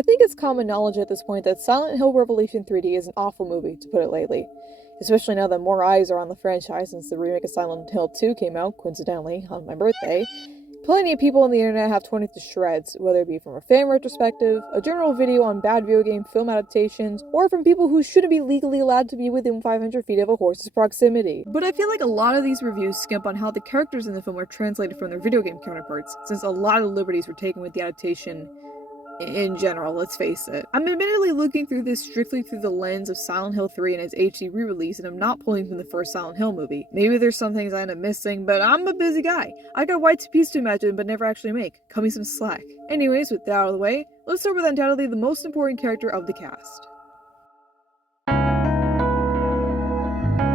I think it's common knowledge at this point that Silent Hill Revelation 3D is an awful movie, to put it lightly. Especially now that more eyes are on the franchise since the remake of Silent Hill 2 came out, coincidentally, on my birthday. Plenty of people on the internet have torn it to shreds, whether it be from a fan retrospective, a general video on bad video game film adaptations, or from people who shouldn't be legally allowed to be within 500 feet of a horse's proximity. But I feel like a lot of these reviews skimp on how the characters in the film are translated from their video game counterparts, since a lot of liberties were taken with the adaptation in general, let's face it. I'm admittedly looking through this strictly through the lens of Silent Hill 3 and its HD re-release, and I'm not pulling from the first Silent Hill movie. Maybe there's some things I end up missing, but I'm a busy guy. I got White Peace to imagine, but never actually make. Cut me some slack. Anyways, with that out of the way, let's start with undoubtedly the most important character of the cast.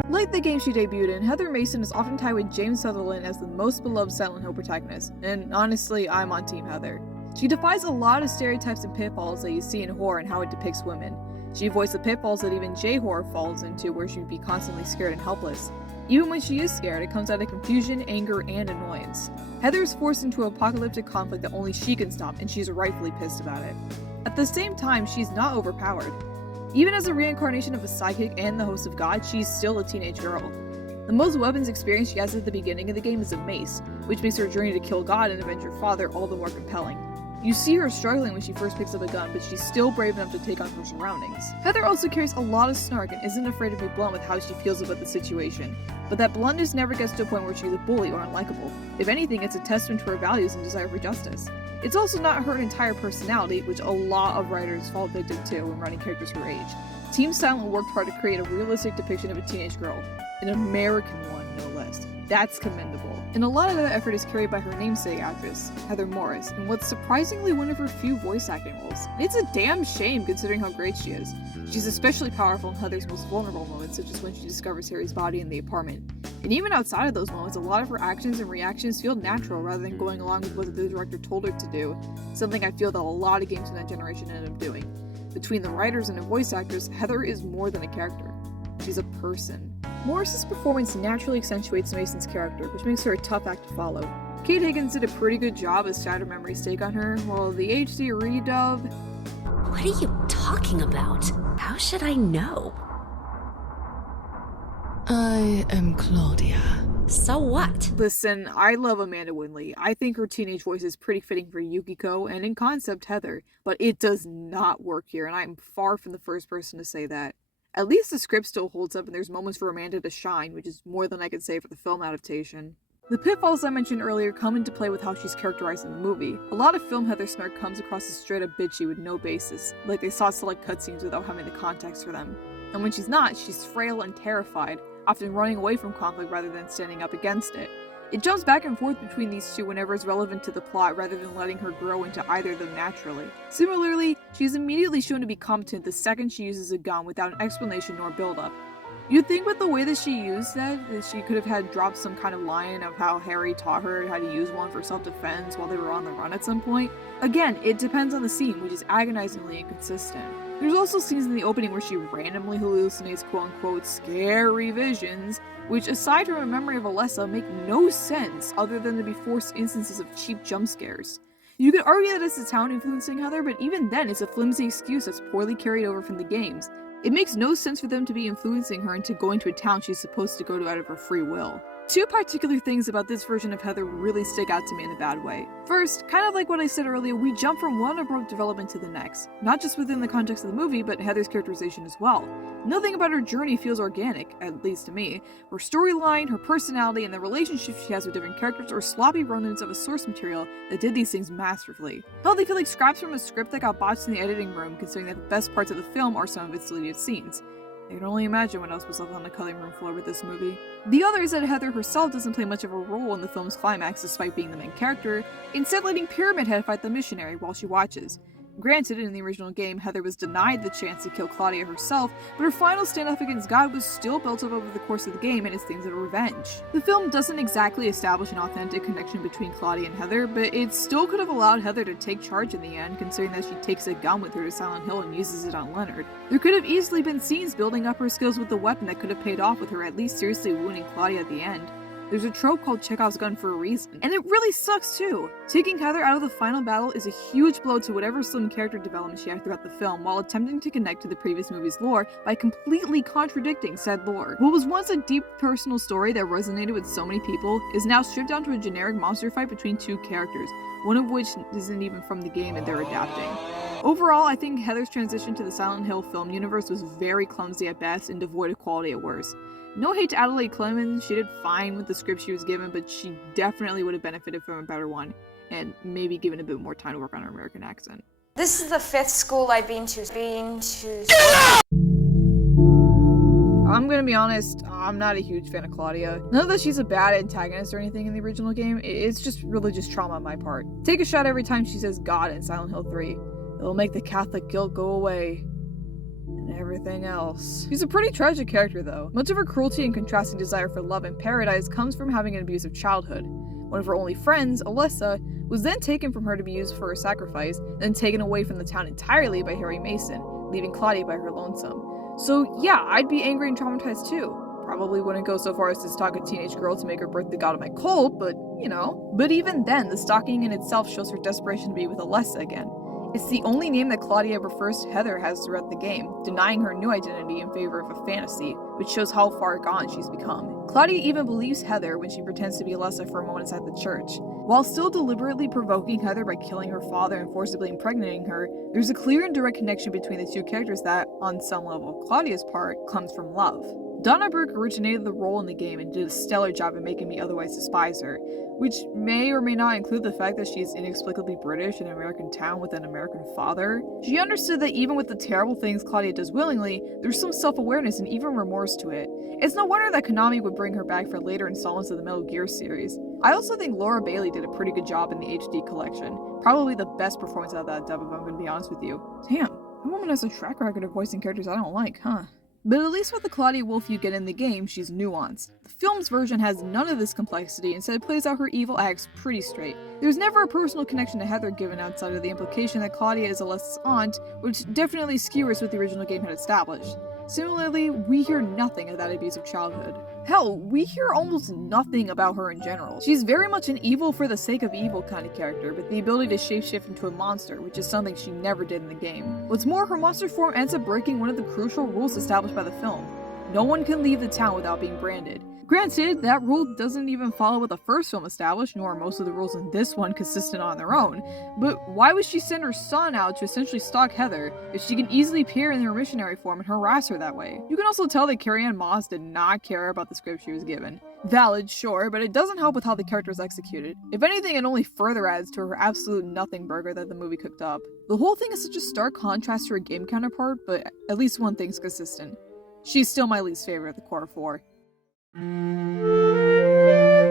Like the game she debuted in, Heather Mason is often tied with James Sutherland as the most beloved Silent Hill protagonist, and honestly, I'm on Team Heather. She defies a lot of stereotypes and pitfalls that you see in horror and how it depicts women. She avoids the pitfalls that even J-horror falls into, where she'd be constantly scared and helpless. Even when she is scared, it comes out of confusion, anger, and annoyance. Heather is forced into an apocalyptic conflict that only she can stop, and she's rightfully pissed about it. At the same time, she's not overpowered. Even as a reincarnation of a psychic and the host of God, she's still a teenage girl. The most weapons experience she has at the beginning of the game is a mace, which makes her journey to kill God and avenge her father all the more compelling. You see her struggling when she first picks up a gun, but she's still brave enough to take on her surroundings. Heather also carries a lot of snark and isn't afraid to be blunt with how she feels about the situation, but that bluntness never gets to a point where she's a bully or unlikable. If anything, it's a testament to her values and desire for justice. It's also not her entire personality, which a lot of writers fall victim to when writing characters her age. Team Silent worked hard to create a realistic depiction of a teenage girl, an American one no less. That's commendable. And a lot of that effort is carried by her namesake actress, Heather Morris, in what's surprisingly one of her few voice acting roles. It's a damn shame considering how great she is. She's especially powerful in Heather's most vulnerable moments, such as when she discovers Harry's body in the apartment. And even outside of those moments, a lot of her actions and reactions feel natural rather than going along with what the director told her to do, something I feel that a lot of games from that generation ended up doing. Between the writers and the voice actors, Heather is more than a character. She's a person. Morris's performance naturally accentuates Mason's character, which makes her a tough act to follow. Kate Higgins did a pretty good job as Shattered Memory's take on her, while the HD redub... What are you talking about? How should I know? I am Claudia. So what? Listen, I love Amanda Winley. I think her teenage voice is pretty fitting for Yukiko, and in concept Heather, but it does not work here, and I'm far from the first person to say that. At least the script still holds up and there's moments for Amanda to shine, which is more than I could say for the film adaptation. The pitfalls I mentioned earlier come into play with how she's characterized in the movie. A lot of film Heather snark comes across as straight up bitchy with no basis, like they saw select cutscenes without having the context for them. And when she's not, she's frail and terrified, often running away from conflict rather than standing up against it. It jumps back and forth between these two whenever it's relevant to the plot rather than letting her grow into either of them naturally. Similarly, she is immediately shown to be competent the second she uses a gun without an explanation nor build-up. You'd think with the way that she used that she could have had dropped some kind of line of how Harry taught her how to use one for self-defense while they were on the run at some point. Again, it depends on the scene, which is agonizingly inconsistent. There's also scenes in the opening where she randomly hallucinates quote-unquote scary visions, which aside from a memory of Alessa make no sense other than to be forced instances of cheap jump scares. You could argue that it's the town influencing Heather, but even then it's a flimsy excuse that's poorly carried over from the games. It makes no sense for them to be influencing her into going to a town she's supposed to go to out of her free will. Two particular things about this version of Heather really stick out to me in a bad way. First, kind of like what I said earlier, we jump from one abrupt development to the next. Not just within the context of the movie, but Heather's characterization as well. Nothing about her journey feels organic, at least to me. Her storyline, her personality, and the relationships she has with different characters are sloppy remnants of a source material that did these things masterfully. Hell, they feel like scraps from a script that got botched in the editing room, considering that the best parts of the film are some of its deleted scenes. I can only imagine what else was left on the cutting room floor with this movie. The other is that Heather herself doesn't play much of a role in the film's climax despite being the main character, instead letting Pyramid Head fight the missionary while she watches. Granted, in the original game, Heather was denied the chance to kill Claudia herself, but her final standoff against God was still built up over the course of the game and its themes of revenge. The film doesn't exactly establish an authentic connection between Claudia and Heather, but it still could have allowed Heather to take charge in the end, considering that she takes a gun with her to Silent Hill and uses it on Leonard. There could have easily been scenes building up her skills with the weapon that could have paid off with her at least seriously wounding Claudia at the end. There's a trope called Chekhov's gun for a reason, and it really sucks too. Taking Heather out of the final battle is a huge blow to whatever slim character development she had throughout the film, while attempting to connect to the previous movie's lore by completely contradicting said lore. What was once a deep personal story that resonated with so many people is now stripped down to a generic monster fight between two characters, one of which isn't even from the game and they're adapting. Overall, I think Heather's transition to the Silent Hill film universe was very clumsy at best and devoid of quality at worst. No hate to Adelaide Clemens, she did fine with the script she was given, but she definitely would have benefited from a better one, and maybe given a bit more time to work on her American accent. This is the 5th school I've been to. I'm gonna be honest, I'm not a huge fan of Claudia. Not that she's a bad antagonist or anything in the original game, it's just religious trauma on my part. Take a shot every time she says God in Silent Hill 3. It'll make the Catholic guilt go away. And everything else. She's a pretty tragic character though. Much of her cruelty and contrasting desire for love and paradise comes from having an abusive childhood. One of her only friends, Alyssa, was then taken from her to be used for her sacrifice, then taken away from the town entirely by Harry Mason, leaving Claudia by her lonesome. So yeah, I'd be angry and traumatized too. Probably wouldn't go so far as to stalk a teenage girl to make her birth the god of my cult, but you know. But even then, the stalking in itself shows her desperation to be with Alyssa again. It's the only name that Claudia refers to Heather has throughout the game, denying her new identity in favor of a fantasy, which shows how far gone she's become. Claudia even believes Heather when she pretends to be Alyssa for a moment inside the church. While still deliberately provoking Heather by killing her father and forcibly impregnating her, there's a clear and direct connection between the two characters that, on some level, Claudia's part, comes from love. Donna Burke originated the role in the game and did a stellar job in making me otherwise despise her, which may or may not include the fact that she's inexplicably British in an American town with an American father. She understood that even with the terrible things Claudia does willingly, there's some self-awareness and even remorse to it. It's no wonder that Konami would bring her back for later installments of the Metal Gear series. I also think Laura Bailey did a pretty good job in the HD collection. Probably the best performance out of that dub if I'm gonna be honest with you. Damn, that woman has a track record of voicing characters I don't like, huh? But at least with the Claudia Wolf you get in the game, she's nuanced. The film's version has none of this complexity, instead plays out her evil acts pretty straight. There's never a personal connection to Heather given outside of the implication that Claudia is Alyssa's aunt, which definitely skewers what the original game had established. Similarly, we hear nothing of that abusive childhood. Hell, we hear almost nothing about her in general. She's very much an evil for the sake of evil kind of character, with the ability to shapeshift into a monster, which is something she never did in the game. What's more, her monster form ends up breaking one of the crucial rules established by the film. No one can leave the town without being branded. Granted, that rule doesn't even follow what the first film established, nor are most of the rules in this one consistent on their own. But why would she send her son out to essentially stalk Heather if she can easily appear in her missionary form and harass her that way? You can also tell that Carrie-Anne Moss did not care about the script she was given. Valid, sure, but it doesn't help with how the character is executed. If anything, it only further adds to her absolute nothing burger that the movie cooked up. The whole thing is such a stark contrast to her game counterpart, but at least one thing's consistent. She's still my least favorite of the core four.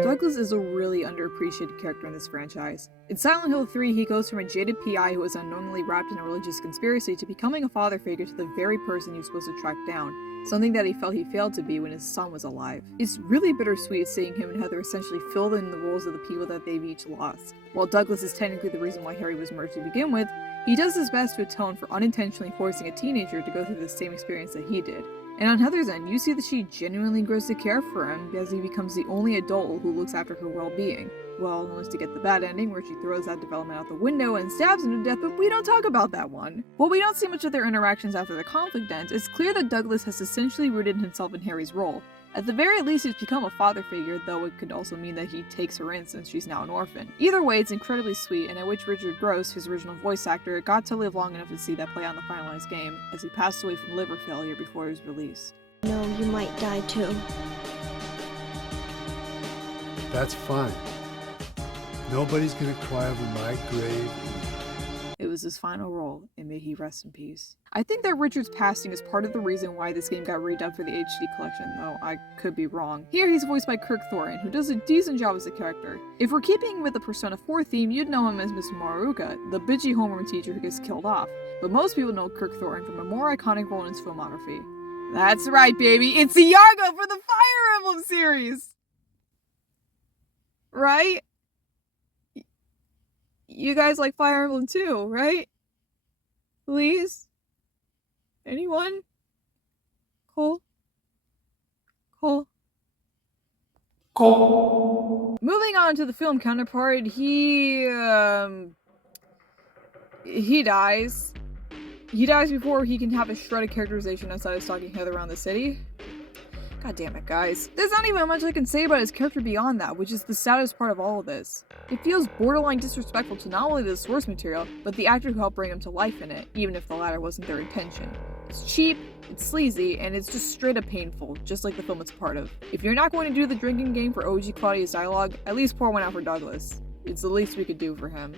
Douglas is a really underappreciated character in this franchise. In Silent Hill 3, he goes from a jaded PI who was unknowingly wrapped in a religious conspiracy to becoming a father figure to the very person he was supposed to track down, something that he felt he failed to be when his son was alive. It's really bittersweet seeing him and Heather essentially fill in the roles of the people that they've each lost. While Douglas is technically the reason why Harry was murdered to begin with, he does his best to atone for unintentionally forcing a teenager to go through the same experience that he did. And on Heather's end, you see that she genuinely grows to care for him as he becomes the only adult who looks after her well-being. Well, unless you get the bad ending where she throws that development out the window and stabs him to death, but we don't talk about that one. While we don't see much of their interactions after the conflict ends, it's clear that Douglas has essentially rooted himself in Harry's role. At the very least, he's become a father figure, though it could also mean that he takes her in since she's now an orphan. Either way, it's incredibly sweet, and I wish Richard Gross, his original voice actor, got to live long enough to see that play out in the finalized game, as he passed away from liver failure before he was released. No, you might die too. That's fine. Nobody's gonna cry over my grave. It was his final role, and may he rest in peace. I think that Richard's passing is part of the reason why this game got redubbed for the HD collection, though I could be wrong. Here he's voiced by Kirk Thorin, who does a decent job as a character. If we're keeping with the Persona 4 theme, you'd know him as Mr. Maruka, the bitchy homeroom teacher who gets killed off. But most people know Kirk Thorin from a more iconic role in his filmography. That's right, baby, it's Iago for the Fire Emblem series! Right? You guys like Fire Emblem too, right? Please? Anyone? Cole? Cole? Moving on to the film counterpart, he dies. He dies before he can have a shredded characterization outside of stalking Heather around the city. God damn it, guys. There's not even much I can say about his character beyond that, which is the saddest part of all of this. It feels borderline disrespectful to not only the source material, but the actor who helped bring him to life in it, even if the latter wasn't their intention. It's cheap, it's sleazy, and it's just straight up painful, just like the film it's a part of. If you're not going to do the drinking game for OG Claudia's dialogue, at least pour one out for Douglas. It's the least we could do for him.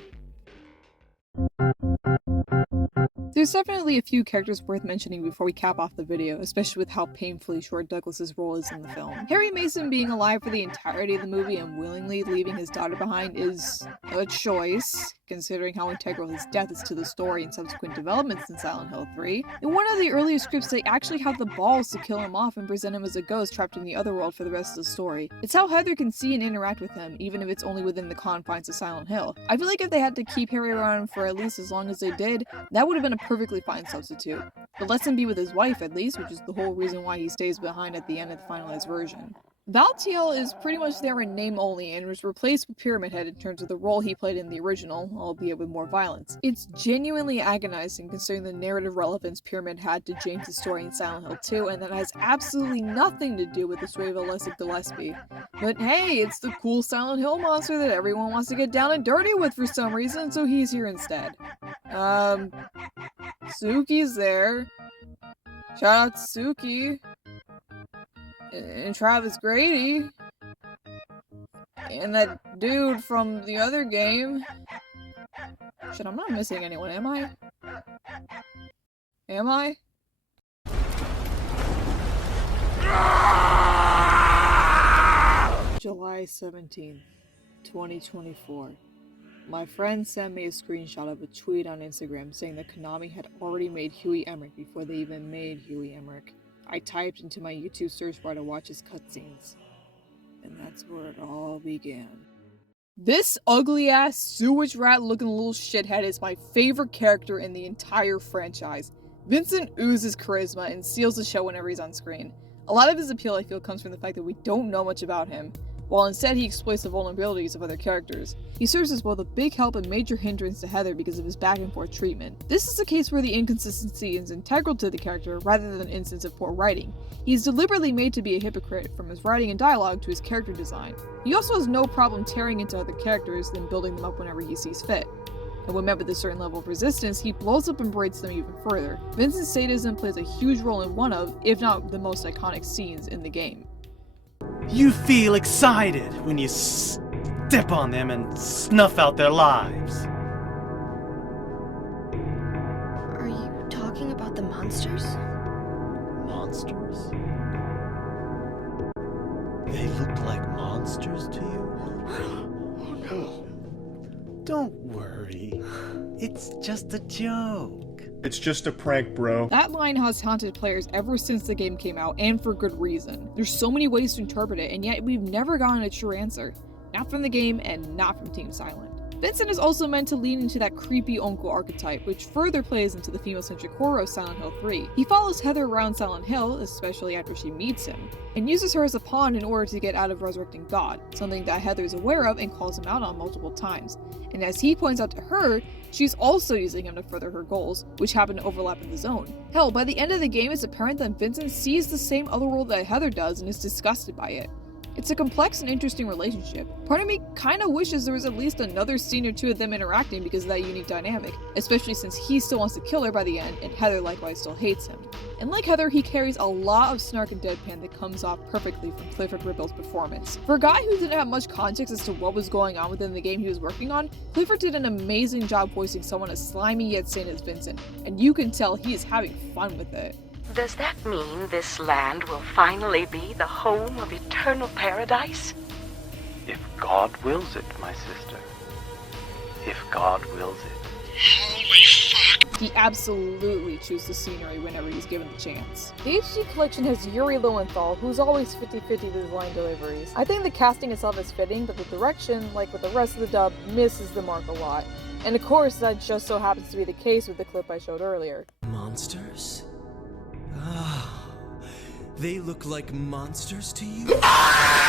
There's definitely a few characters worth mentioning before we cap off the video, especially with how painfully short Douglas's role is in the film. Harry Mason being alive for the entirety of the movie and willingly leaving his daughter behind is a choice, considering how integral his death is to the story and subsequent developments in Silent Hill 3. In one of the earlier scripts, they actually have the balls to kill him off and present him as a ghost trapped in the other world for the rest of the story. It's how Heather can see and interact with him, even if it's only within the confines of Silent Hill. I feel like if they had to keep Harry around for at least as long as they did, that would have been a perfectly fine substitute. But lets him be with his wife at least, which is the whole reason why he stays behind at the end of the finalized version. Valtiel is pretty much there in name only and was replaced with Pyramid Head in terms of the role he played in the original, albeit with more violence. It's genuinely agonizing considering the narrative relevance Pyramid had to James' story in Silent Hill 2, and that has absolutely nothing to do with the story of Alessa Gillespie. But hey, it's the cool Silent Hill monster that everyone wants to get down and dirty with for some reason, so he's here instead. Suki's there. Shout out to Suki. And Travis Grady. And that dude from the other game. Shit, I'm not missing anyone, am I? Am I? July 17th, 2024. My friend sent me a screenshot of a tweet on Instagram saying that Konami had already made Huey Emmerich before they even made Huey Emmerich. I typed into my YouTube search bar to watch his cutscenes. And that's where it all began. This ugly-ass, sewage rat-looking little shithead is my favorite character in the entire franchise. Vincent oozes charisma and steals the show whenever he's on screen. A lot of his appeal, I feel, comes from the fact that we don't know much about him, while instead he exploits the vulnerabilities of other characters. He serves as both a big help and major hindrance to Heather because of his back-and-forth treatment. This is a case where the inconsistency is integral to the character rather than an instance of poor writing. He's deliberately made to be a hypocrite, from his writing and dialogue to his character design. He also has no problem tearing into other characters, then building them up whenever he sees fit. And when met with a certain level of resistance, he blows up and berates them even further. Vincent's sadism plays a huge role in one of, if not the most iconic scenes in the game. You feel excited when you step on them and snuff out their lives. Are you talking about the monsters? Monsters? They look like monsters to you? Oh no. Don't worry. It's just a joke. It's just a prank, bro. That line has haunted players ever since the game came out, and for good reason. There's so many ways to interpret it, and yet we've never gotten a true answer. Not from the game, and not from Team Silent. Vincent is also meant to lean into that creepy uncle archetype, which further plays into the female-centric horror of Silent Hill 3. He follows Heather around Silent Hill, especially after she meets him, and uses her as a pawn in order to get out of resurrecting God, something that Heather is aware of and calls him out on multiple times. And as he points out to her, she's also using him to further her goals, which happen to overlap with his own. Hell, by the end of the game, it's apparent that Vincent sees the same otherworld that Heather does and is disgusted by it. It's a complex and interesting relationship. Part of me kinda wishes there was at least another scene or two of them interacting because of that unique dynamic, especially since he still wants to kill her by the end, and Heather likewise still hates him. And like Heather, he carries a lot of snark and deadpan that comes off perfectly from Clifford Ripple's performance. For a guy who didn't have much context as to what was going on within the game he was working on, Clifford did an amazing job voicing someone as slimy yet sane as Vincent, and you can tell he is having fun with it. Does that mean this land will finally be the home of eternal paradise? If God wills it, my sister. If God wills it. Holy fuck! He absolutely chooses the scenery whenever he's given the chance. The HD collection has Yuri Lowenthal, who's always 50-50 with his line deliveries. I think the casting itself is fitting, but the direction, like with the rest of the dub, misses the mark a lot. And of course, that just so happens to be the case with the clip I showed earlier. Monsters? Oh, They look like monsters to you?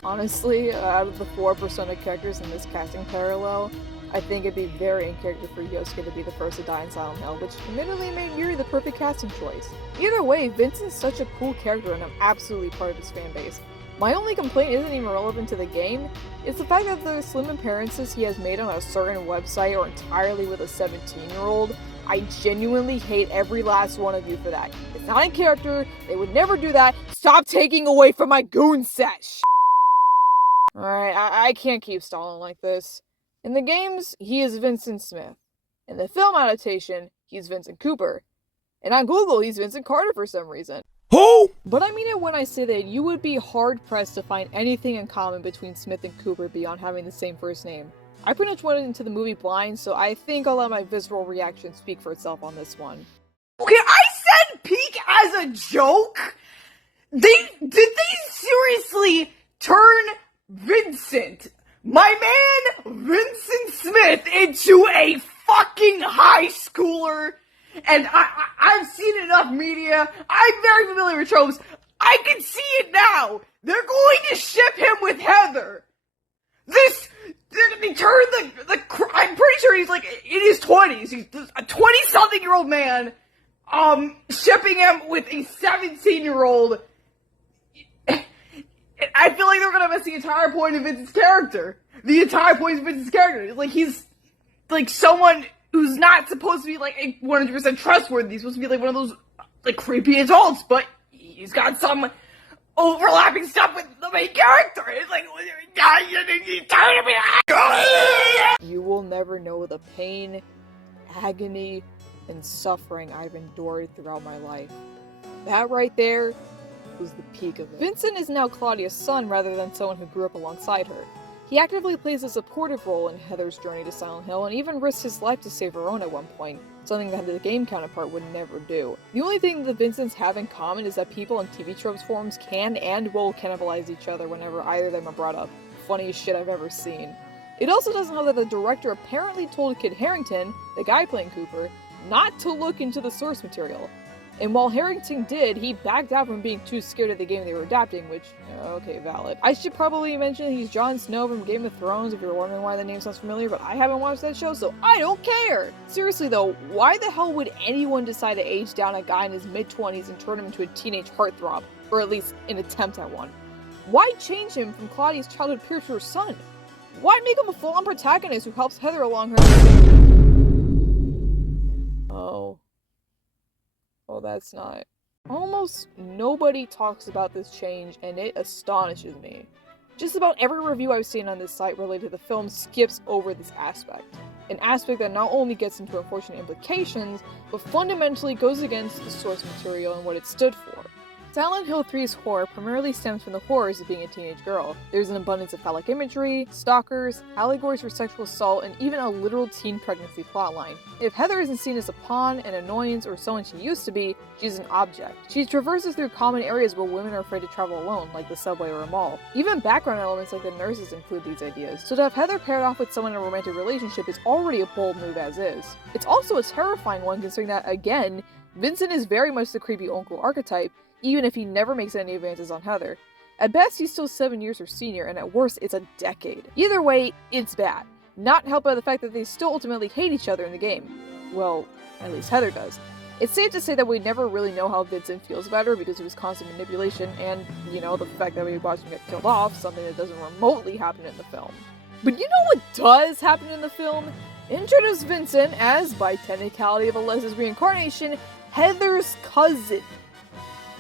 Honestly, out of the 4 Persona characters in this casting parallel, I think it'd be very in character for Yosuke to be the first to die in Silent Hill, which admittedly made Yuri the perfect casting choice. Either way, Vincent's such a cool character and I'm absolutely part of his fanbase. My only complaint isn't even relevant to the game, it's the fact that the slim appearances he has made on a certain website are entirely with a 17-year-old. I genuinely hate every last one of you for that. It's not in character, they would never do that. Stop taking away from my goon set! Alright, I can't keep stalling like this. In the games, he is Vincent Smith. In the film adaptation, he's Vincent Cooper. And on Google, he's Vincent Carter for some reason. Who? But I mean it when I say that you would be hard-pressed to find anything in common between Smith and Cooper beyond having the same first name. I pretty much went into the movie blind, so I think I'll let my visceral reaction speak for itself on this one. Okay, I said peak as a joke? Did they seriously turn Vincent, my man Vincent Smith, into a fucking high schooler? And I've seen enough media, I'm very familiar with tropes, I can see it now! They're going to ship him with Heather! They turned I'm pretty sure he's like in his 20s, he's a 20-something-year-old man, shipping him with a 17-year-old. I feel like they're gonna miss the entire point of Vincent's character. The entire point of Vincent's character. Like, he's, like, someone who's not supposed to be, like, 100% trustworthy. He's supposed to be, like, one of those, like, creepy adults, but he's got some overlapping stuff with the main character. It's like, you will never know the pain, agony, and suffering I've endured throughout my life. That right there was the peak of it. Vincent is now Claudia's son rather than someone who grew up alongside her. He actively plays a supportive role in Heather's journey to Silent Hill and even risks his life to save her own at one point, something that the game counterpart would never do. The only thing the Vincents have in common is that people in TV tropes forums can and will cannibalize each other whenever either of them are brought up. Funniest shit I've ever seen. It also doesn't help that the director apparently told Kid Harington, the guy playing Cooper, not to look into the source material. And while Harrington did, he backed out from being too scared of the game they were adapting, which, okay, valid. I should probably mention he's Jon Snow from Game of Thrones if you're wondering why the name sounds familiar, but I haven't watched that show, so I don't care! Seriously though, why the hell would anyone decide to age down a guy in his mid-20s and turn him into a teenage heartthrob? Or at least an attempt at one? Why change him from Claudia's childhood peer to her son? Why make him a full-on protagonist who helps Heather along her... Oh, that's not. Almost nobody talks about this change, and it astonishes me. Just about every review I've seen on this site related to the film skips over this aspect. An aspect that not only gets into unfortunate implications, but fundamentally goes against the source material and what it stood for. Silent Hill 3's horror primarily stems from the horrors of being a teenage girl. There's an abundance of phallic imagery, stalkers, allegories for sexual assault, and even a literal teen pregnancy plotline. If Heather isn't seen as a pawn, an annoyance, or someone she used to be, she's an object. She traverses through common areas where women are afraid to travel alone, like the subway or a mall. Even background elements like the nurses include these ideas. So to have Heather paired off with someone in a romantic relationship is already a bold move as is. It's also a terrifying one considering that, again, Vincent is very much the creepy uncle archetype, even if he never makes any advances on Heather. At best, he's still 7 years her senior, and at worst, it's a decade. Either way, it's bad. Not helped by the fact that they still ultimately hate each other in the game. Well, at least Heather does. It's safe to say that we never really know how Vincent feels about her because of his constant manipulation and, the fact that we watch him get killed off, something that doesn't remotely happen in the film. But you know what does happen in the film? Introduce Vincent as, by technicality of Alessa's reincarnation, Heather's cousin.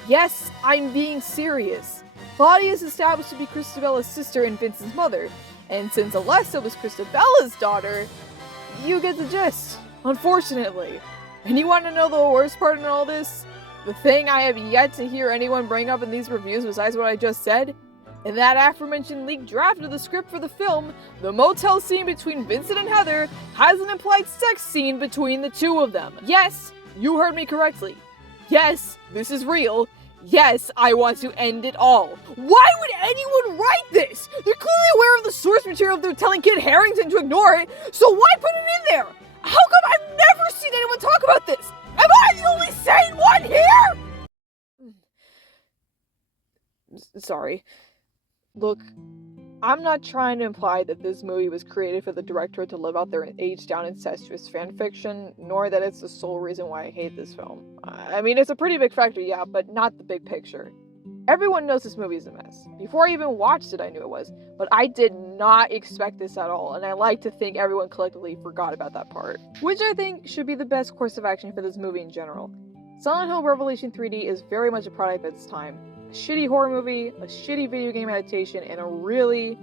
Yes, I'm being serious. Claudia is established to be Christabella's sister and Vincent's mother, and since Alessa was Christabella's daughter, you get the gist, unfortunately. And you want to know the worst part in all this? The thing I have yet to hear anyone bring up in these reviews besides what I just said? In that aforementioned leaked draft of the script for the film, the motel scene between Vincent and Heather has an implied sex scene between the two of them. Yes, you heard me correctly. Yes, this is real. Yes, I want to end it all. Why would anyone write this? They're clearly aware of the source material if they're telling Kid Harington to ignore it, so why put it in there? How come I've never seen anyone talk about this? Am I the only sane one here? Sorry. Look, I'm not trying to imply that this movie was created for the director to live out their aged-down incestuous fanfiction, nor that it's the sole reason why I hate this film. I mean, it's a pretty big factor, yeah, but not the big picture. Everyone knows this movie is a mess. Before I even watched it, I knew it was, but I did not expect this at all, and I like to think everyone collectively forgot about that part. Which I think should be the best course of action for this movie in general. Silent Hill Revelation 3D is very much a product of its time. A shitty horror movie, a shitty video game adaptation, and a really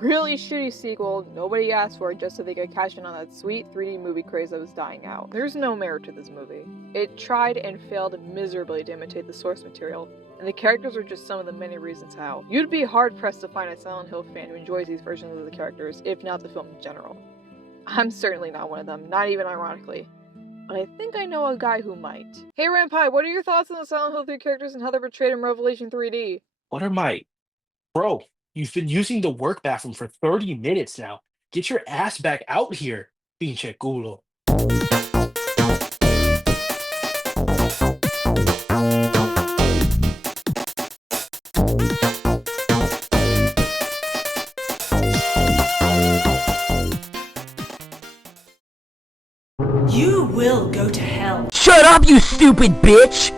shitty sequel nobody asked for just so they could cash in on that sweet 3D movie craze that was dying out. There's no merit to this movie. It tried and failed miserably to imitate the source material, and the characters are just some of the many reasons how. You'd be hard-pressed to find a Silent Hill fan who enjoys these versions of the characters, if not the film in general. I'm certainly not one of them, not even ironically. But I think I know a guy who might. Hey Rampai, what are your thoughts on the Silent Hill 3 characters and how they're portrayed in Revelation 3D? What are my... Bro, you've been using the work bathroom for 30 minutes now. Get your ass back out here, pinche culo. You will go to hell. Shut up, you stupid bitch!